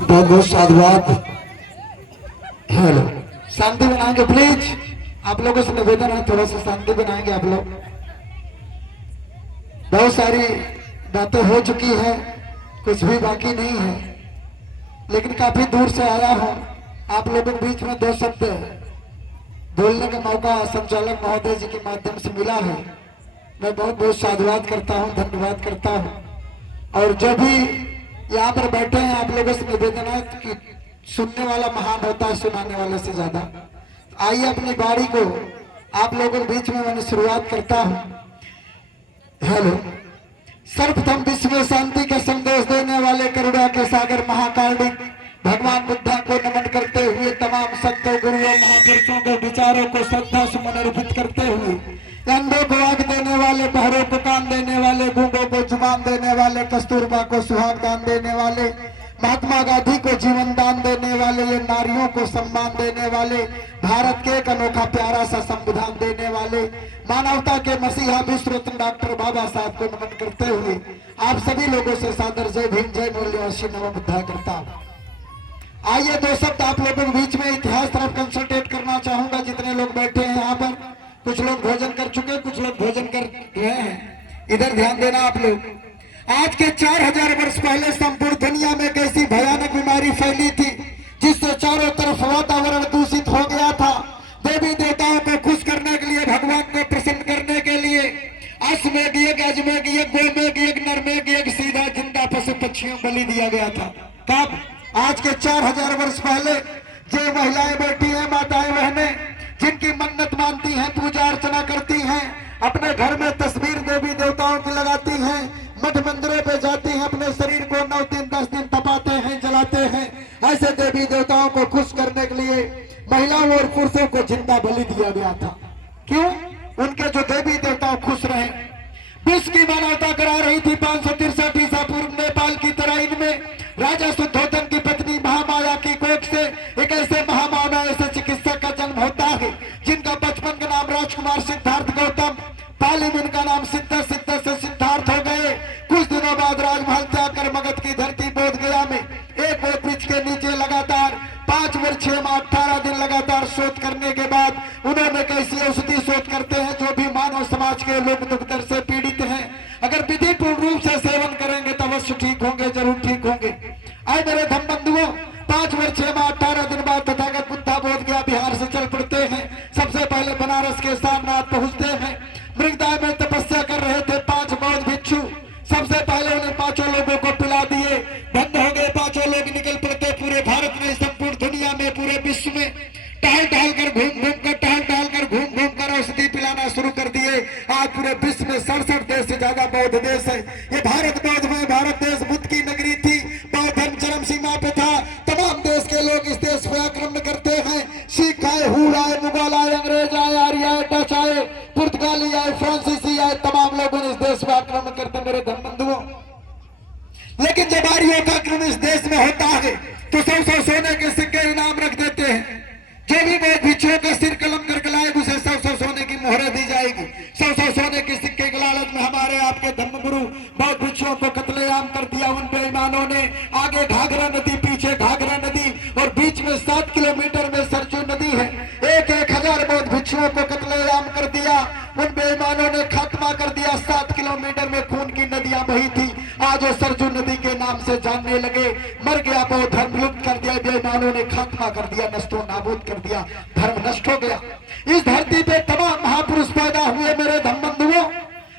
बहुत बहुत साधुवाद। हेलो, शांति बनाएंगे प्लीज, आप लोगों से निवेदन है थोड़ा सा शांति बनाएंगे आप लोग। बहुत सारी बातें हो चुकी है, कुछ भी बाकी नहीं है, लेकिन काफी दूर से आया हूँ। आप लोगों के बीच में दो शब्द बोलने का मौका संचालक महोदय जी के माध्यम से मिला है। मैं बहुत बहुत साधुवाद करता हूँ, धन्यवाद करता हूँ। और जो भी यहाँ पर बैठे हैं आप लोगों से निवेदन है कि सुनने वाला महान होता है सुनाने वाले से ज्यादा। आइए अपनी बारी को आप लोगों के बीच में मैंने शुरुआत करता हूँ। हेलो, सर्वप्रथम विश्व में शांति का संदेश देने वाले करुणा के सागर महाकारुणिक भगवान बुद्धा को नमन करते हुए तमाम संतों गुरुओं महापुरुषों के विचारों को श्रद्धा सुमन अर्पित करते हुए अंधों को आंख देने वाले, बहरों को कान देने वाले, गूंगों को जुबान देने वाले, कस्तूरबा को सुहाग दान देने वाले, महात्मा गांधी को जीवन दान देने वाले, ये नारियों को सम्मान देने वाले, भारत के एक अनोखा प्यारा सा संविधान देने वाले, मानवता के मसीहा विश्व रत्न डॉक्टर बाबा साहब को नमन करते हुए आप सभी लोगों से सादर जय भीम, जय मूल्यवासी नमो बुद्धा करता हूँ। आइए दो शब्द आप लोगों के बीच में इतिहास तरफ कंसंट्रेट करना चाहूंगा। जितने लोग बैठे हैं यहाँ पर, कुछ लोग भोजन कर चुके, कुछ लोग भोजन कर रहे हैं, इधर ध्यान देना आप लोग। आज के 4000 वर्ष पहले संपूर्ण दुनिया में कैसी भयानक बीमारी फैली थी जिससे चारों तरफ वातावरण दूषित हो गया था। देवी देवताओं को खुश करने के लिए, भगवान को प्रसन्न करने के लिए अश्वमेघ यज्ञ, अजमेघ यज्ञ, गोमेघ यज्ञ, नरमेघ यज्ञ, सीधा जिंदा पशु पक्षियों बलि दिया गया था। कब? आज के 4000 वर्ष पहले। जो महिलाएं बैठी हैं, माताएं बहनें, जिनकी मन्नत मानती हैं, पूजा अर्चना करती हैं, अपने घर में तस्वीर देवी देवताओं की लगाती हैं, मठ मंदिरों पे जाती हैं, अपने शरीर को 9 दिन 10 दिन तपाते हैं, जलाते हैं। ऐसे देवी देवताओं को खुश करने के लिए महिलाओं और पुरुषों को जिंदा बलि दिया गया था। क्यों? उनके जो देवी देवता खुश रहे। विश्व की मानवता करा रही थी 563 ईसा पूर्व नेपाल की तराइन में राजा शुद्धोधन की पत्नी महामाया की कोख से एक ऐसे महामानव, ऐसे चिकित्सक का जन्म होता है जिनका बचपन का नाम राजकुमार सिद्धार्थ गौतम, पाली में इनका नाम सिद्ध, सिद्ध से सिद्धार्थ हो गए। कुछ दिनों बाद राजमहल त्याग कर मगध की धरती बोध गया में एक बोध वृक्ष के नीचे लगातार 5 वर्ष 6 माह 18 दिन लगातार शोध करने के बाद उन्होंने कैसी औषधि शोध करते हैं जो भी मानव समाज के लोग दुख दर्द से पीड़ित हैं, अगर विधिपूर्ण रूप से सेवन करेंगे तो अवश्य ठीक होंगे, जरूर ठीक होंगे। आए मेरे धम बंधुओं, 5 वर्ष 6 माह 18 दिन बाद तथागत बुद्धा बोध गया बिहार से चल पड़ते हैं। सबसे पहले बनारस के सारनाथ पहुंचते हैं। मृगदाय में तपस्या कर रहे थे 5 बौद्ध भिक्षु। सबसे पहले उन्हें 5 लोगों को पिला दिए, बंद हो गए। 5 लोग निकल पड़ते पूरे भारत में, संपूर्ण दुनिया में, पूरे विश्व में टहल टहल कर घूम घूम कर औषधि पिलाना शुरू कर दिए। आज पूरे विश्व में 67 देश से ज्यादा बौद्ध देश है। ये भारत बौद्ध में, भारत देश बुद्ध की नगरी थी, बौद्ध धर्म चरम सीमा पे था। तमाम देश के लोग इस देश पे आक्रमण करते हैं। सिख आए, हुड़ आए, मुगल आए, अंग्रेज आए, आर्य आए, डच आए, पुर्तगाली आए, फ्रांसीसी आए, तमाम लोगों ने इस देश पे आक्रमण करते मेरे धर्म बंधुओं। लेकिन जब आर्यों का आक्रमण इस देश में होता है तो 100 सोने के सिक्के इनाम रख देते हैं। जो भी बौद्ध भिक्षुओं का सिर कलम करके लाएगा उसे 100 सोने की मोहरें दी जाएगी। 100 सोने के सिक्के के लालच में हमारे आपके धर्मगुरु बौद्ध भिक्षुओं को कत्लेआम कर दिया उन बेईमानों ने। आगे घाघरा नदी, पीछे घाघरा नदी और बीच में 7 किलोमीटर में सरजू नदी है। 1000 बौद्ध भिक्षुओं को कत्लेआम कर दिया उन बेईमानों ने, खात्मा कर दिया। 7 किलोमीटर में खून की नदियां बही थी, आज वो सरजू नदी के नाम से जानने लगे। मर गया, बौद्ध धर्म लुप्त कर दिया, बेईमानों ने खात्मा कर दिया, नष्टो नाबूद कर दिया, धर्म नष्ट हो गया। इस धरती पे तमाम महापुरुष पैदा हुए मेरे धर्म बंधुओं,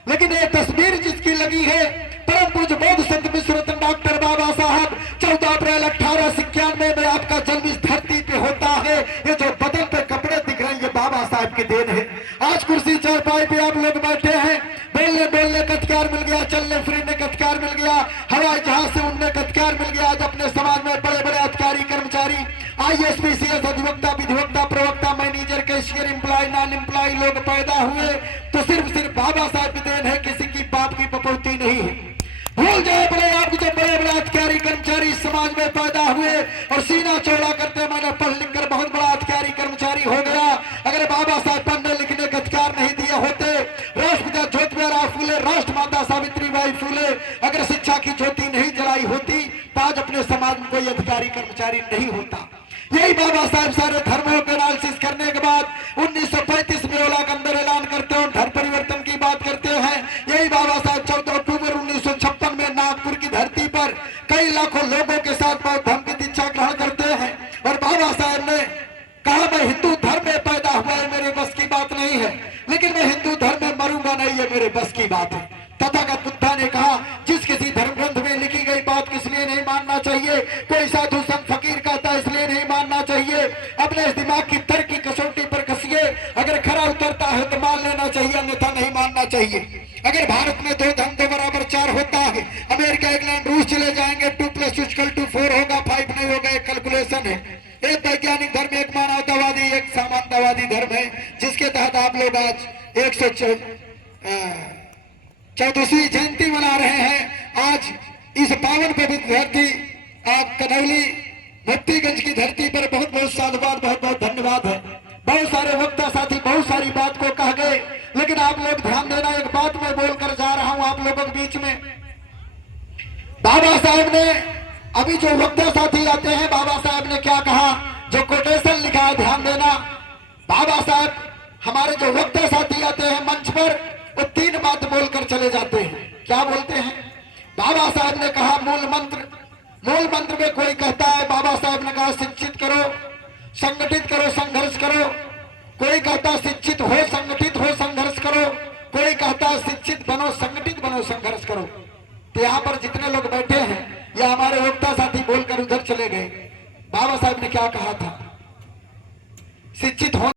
लेकिन ये तस्वीर जिसकी लगी है परम पूज्य बौद्ध संत विश्व रत्न डॉक्टर बाबा साहब 14 अप्रैल 1891 में आपका जन्म इस धरती पे होता है। ये जो बदन पे कपड़े दिख रहे हैं ये बाबा साहब की देन है। आज कुर्सी चारपाई पे आप लोग बैठे हैं, बोलने बोलने का अधिकार मिल गया, चलने फिरने का अधिकार मिल गया, हवाई जहाज से उड़ने का अधिकार मिल गया। आज अपने समाज में बड़े बड़े अधिकारी, कर्मचारी, IAS, PCS, अधिवक्ता, विधिवक्ता, प्रवक्ता, manager, cashier, employ, non employ लोग पैदा हुए तो सिर्फ बाबा साहब की देन है, किसी की बाप की बपौती नहीं है। भूल जाए बड़े आप जो बड़े बड़े अधिकारी कर्मचारी समाज में पैदा हुए और सीना चौड़ा करते मैंने पढ़ लिख कर बहुत बड़ा अधिकारी कर्मचारी हो गया। अगर बाबा साहब पढ़ने लिखने का अधिकार नहीं दिए होते, राष्ट्रपिता ज्योतिबा फूले, राष्ट्रमाता सावित्रीबाई फूले अगर शिक्षा की ज्योति नहीं जलाई होती तो आज अपने समाज में कोई अधिकारी कर्मचारी नहीं होता। यही बाबा साहब सारे धर्मों को एनालिसिस करने के बाद 1935 में ओला के अंदर ऐलान करते हैं, धर्म परिवर्तन की बात करते हैं। यही बाबा साहब 14 अक्टूबर 1956 में नागपुर की धरती पर कई लाखों लोगों के साथ बौद्ध धर्म की दीक्षा ग्रहण करते हैं और बाबा साहब ने कहा मैं हिंदू धर्म में पैदा हुआ है, मेरे बस की बात नहीं है, लेकिन मैं हिंदू धर्म में मरूंगा नहीं, ये मेरे बस की बात है। तथागत बुद्धा ने कहा जिस किसी धर्म ग्रंथ में लिखी गई बात किस लिए नहीं मानना चाहिए, कोई साधु संत फकीर कहता है इसलिए नहीं मानना चाहिए। अपने इस दिमाग की तर्क की कसौटी पर कसिए, अगर खरा उतरता है तो मान लेना चाहिए, अन्यथा नहीं मानना चाहिए। अगर भारत में 2 धर्म 2 बराबर 4 होता है, अमेरिका इंग्लैंड रूस चले जाएंगे 2 + 2 = 4 होगा, 5 नहीं होगा, एक कैलकुलेशन है। एक वैज्ञानिक धर्म, एक मानवतावादी, एक सामान्यवादी धर्म है, जिसके तहत आप लोग आज 114वीं जयंती मना रहे हैं। आज इस पावन पवित्र धरती कनौली मुफ्तीगंज की धरती पर बहुत बहुत साधुवाद, बहुत बहुत धन्यवाद है। बहुत सारे वक्ता साथी बहुत सारी बात को कह गए, लेकिन आप लोग ध्यान देना, एक बात मैं बोलकर जा रहा हूं आप लोगों के बीच में। बाबा साहब ने अभी जो वक्ता साथी आते हैं, बाबा साहब ने क्या कहा, जो कोटेशन लिखा है ध्यान देना। बाबा साहब हमारे जो वक्ता साथी आते हैं मंच पर, वो 3 बात बोलकर चले जाते हैं। क्या बोलते हैं? बाबा साहब ने कहा मूल मंत्र में कोई कहता है, बाबा साहब ने कहा शिक्षित करो, संगठित करो, संघर्ष करो। कोई कहता शिक्षित हो, संगठित हो, संघर्ष करो। कोई कहता शिक्षित बनो, संगठित बनो, संघर्ष करो। तो यहाँ पर जितने लोग बैठे हैं, ये हमारे वक्ता साथी बोलकर उधर चले गए। बाबा साहब ने क्या कहा था?